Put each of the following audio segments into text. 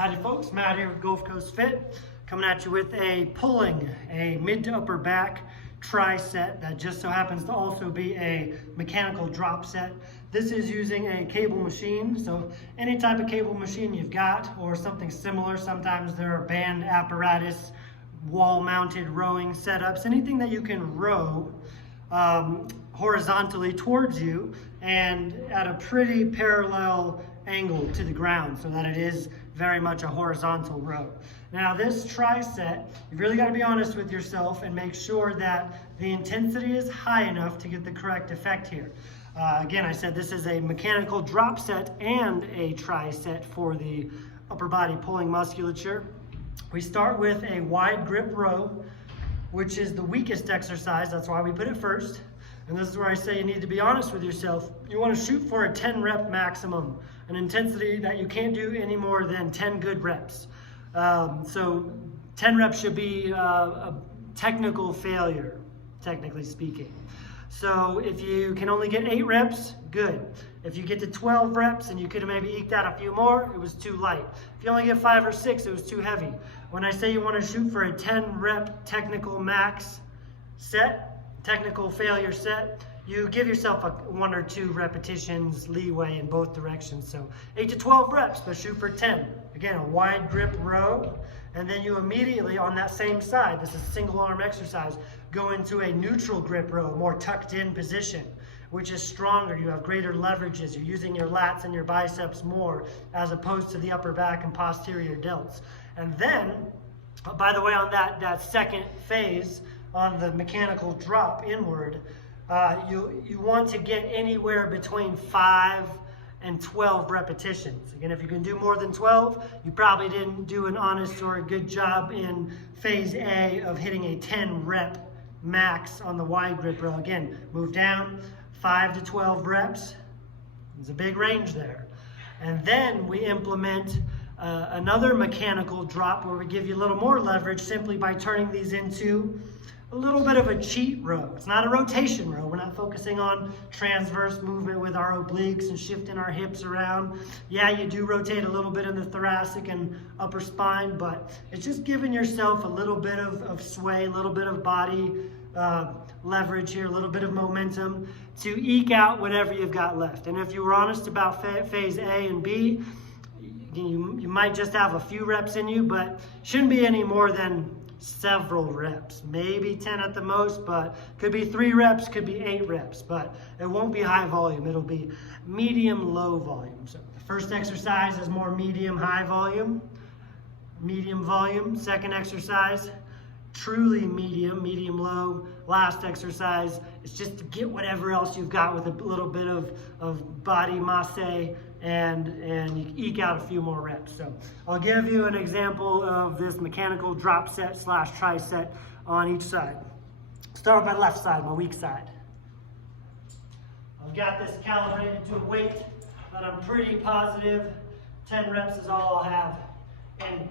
Howdy folks, Matt here with Gulf Coast Fit, coming at you with a mid to upper back tri-set that just so happens to also be a mechanical drop set. This is using a cable machine, so any type of cable machine you've got or something similar. Sometimes there are band apparatus, wall mounted rowing setups, anything that you can row horizontally towards you and at a pretty parallel angle to the ground so that it is very much a horizontal row. Now this tri-set, you've really got to be honest with yourself and make sure that the intensity is high enough to get the correct effect here. Again, I said this is a mechanical drop set and a tri-set for the upper body pulling musculature. We start with a wide grip row, which is the weakest exercise. That's why we put it first. And this is where I say you need to be honest with yourself. You want to shoot for a 10 rep maximum, an intensity that you can't do any more than 10 good reps. So 10 reps should be a technical failure, technically speaking. So if you can only get 8 reps, good. If you get to 12 reps and you could have maybe eked out a few more, it was too light. If you only get 5 or 6, it was too heavy. When I say you want to shoot for a 10 rep technical max set, technical failure set, you give yourself 1 or 2 repetitions leeway in both directions. So 8 to 12 reps, but shoot for 10. Again, a wide grip row, and then you immediately on that same side, this is single arm exercise, go into a neutral grip row, more tucked in position, which is stronger. You have greater leverages. You're using your lats and your biceps more as opposed to the upper back and posterior delts. And then, by the way, on that second phase, on the mechanical drop inward, you want to get anywhere between 5 and 12 repetitions. Again, if you can do more than 12, you probably didn't do an honest or a good job in phase A of hitting a 10 rep max on the wide grip row. Again, move down 5 to 12 reps. There's a big range there. And then we implement another mechanical drop where we give you a little more leverage simply by turning these into a little bit of a cheat row. It's not a rotation row. We're not focusing on transverse movement with our obliques and shifting our hips around. Yeah, you do rotate a little bit in the thoracic and upper spine, but it's just giving yourself a little bit of sway, a little bit of body leverage here, a little bit of momentum to eke out whatever you've got left. And if you were honest about phase A and B, you might just have a few reps in you, but shouldn't be any more than several reps, maybe 10 at the most, but could be 3 reps, could be 8 reps, but it won't be high volume. It'll be medium, low volume. So the first exercise is more medium, high volume, medium volume. Second exercise, truly medium, medium, low. Last exercise is just to get whatever else you've got with a little bit of body masse and you eke out a few more reps. So I'll give you an example of this mechanical drop set / tri-set on each side. Start with my left side, my weak side. I've got this calibrated to a weight that I'm pretty positive 10 reps is all I'll have. And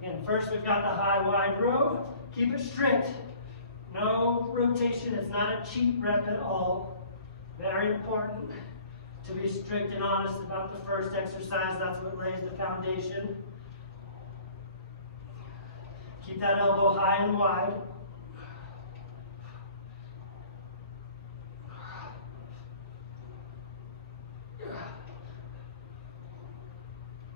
again, first we've got the high wide row. Keep it strict. No rotation. It's not a cheat rep at all. Very important to be strict and honest about the first exercise. That's what lays the foundation. Keep that elbow high and wide.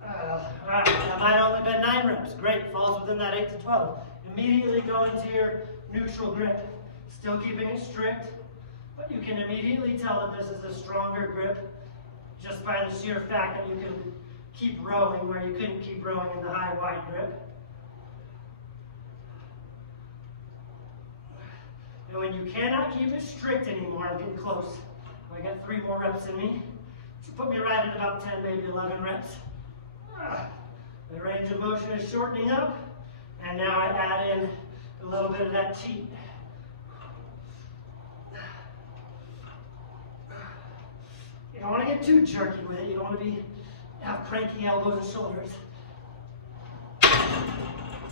All right, that might only be 9 reps. Great, falls within that 8 to 12. Immediately go into your neutral grip, still keeping it strict, but you can immediately tell that this is a stronger grip just by the sheer fact that you can keep rowing where you couldn't keep rowing in the high wide grip. And when you cannot keep it strict anymore, I'm getting close. I got 3 more reps in me. So put me right at about 10, maybe 11 reps. The range of motion is shortening up, and now I add in a little bit of that cheat. You don't want to get too jerky with it. You don't want to have cranky elbows and shoulders.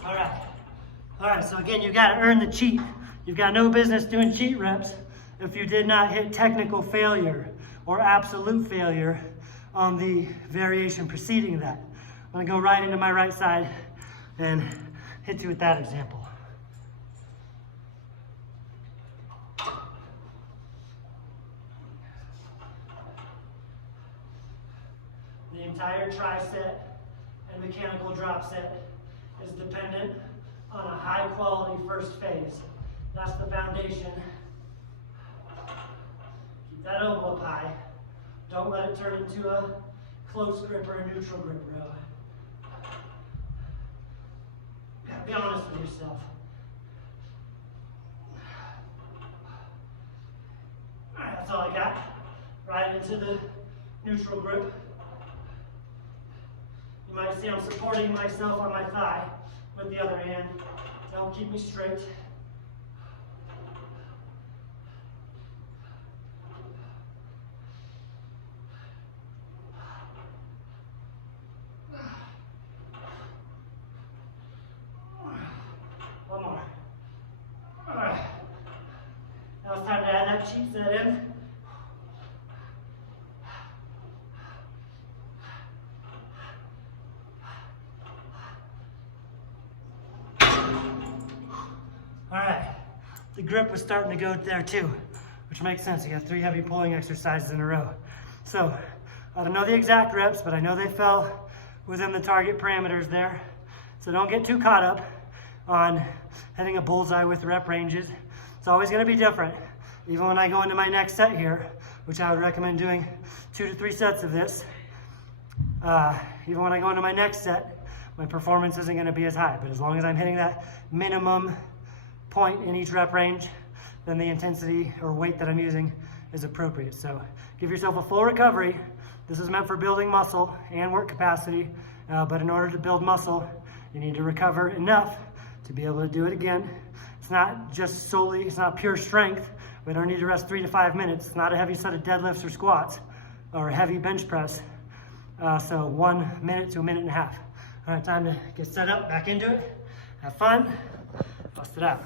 All right, so again, you've got to earn the cheat. You've got no business doing cheat reps if you did not hit technical failure or absolute failure on the variation preceding that. I'm gonna go right into my right side and hit you with that example. The entire tricep and mechanical drop set is dependent on a high quality first phase. That's the foundation. Keep that elbow up high. Don't let it turn into a close grip or a neutral grip row. You gotta be honest with yourself. All right, that's all I got. Right into the neutral grip. You might see I'm supporting myself on my thigh with the other hand to help keep me straight. One more. All right. Now it's time to add that cheat set in. All right, the grip was starting to go there too, which makes sense. You got 3 heavy pulling exercises in a row. So I don't know the exact reps, but I know they fell within the target parameters there. So don't get too caught up on hitting a bullseye with rep ranges. It's always gonna be different. Even when I go into my next set here, which I would recommend doing 2 to 3 sets of this, even when I go into my next set, my performance isn't gonna be as high. But as long as I'm hitting that minimum point in each rep range, then the intensity or weight that I'm using is appropriate. So give yourself a full recovery. This is meant for building muscle and work capacity, but in order to build muscle, you need to recover enough to be able to do it again. It's not just solely, it's not pure strength. We don't need to rest 3 to 5 minutes. It's not a heavy set of deadlifts or squats or a heavy bench press. So 1 minute to 1.5 minutes. All right, time to get set up, back into it. Have fun, bust it out.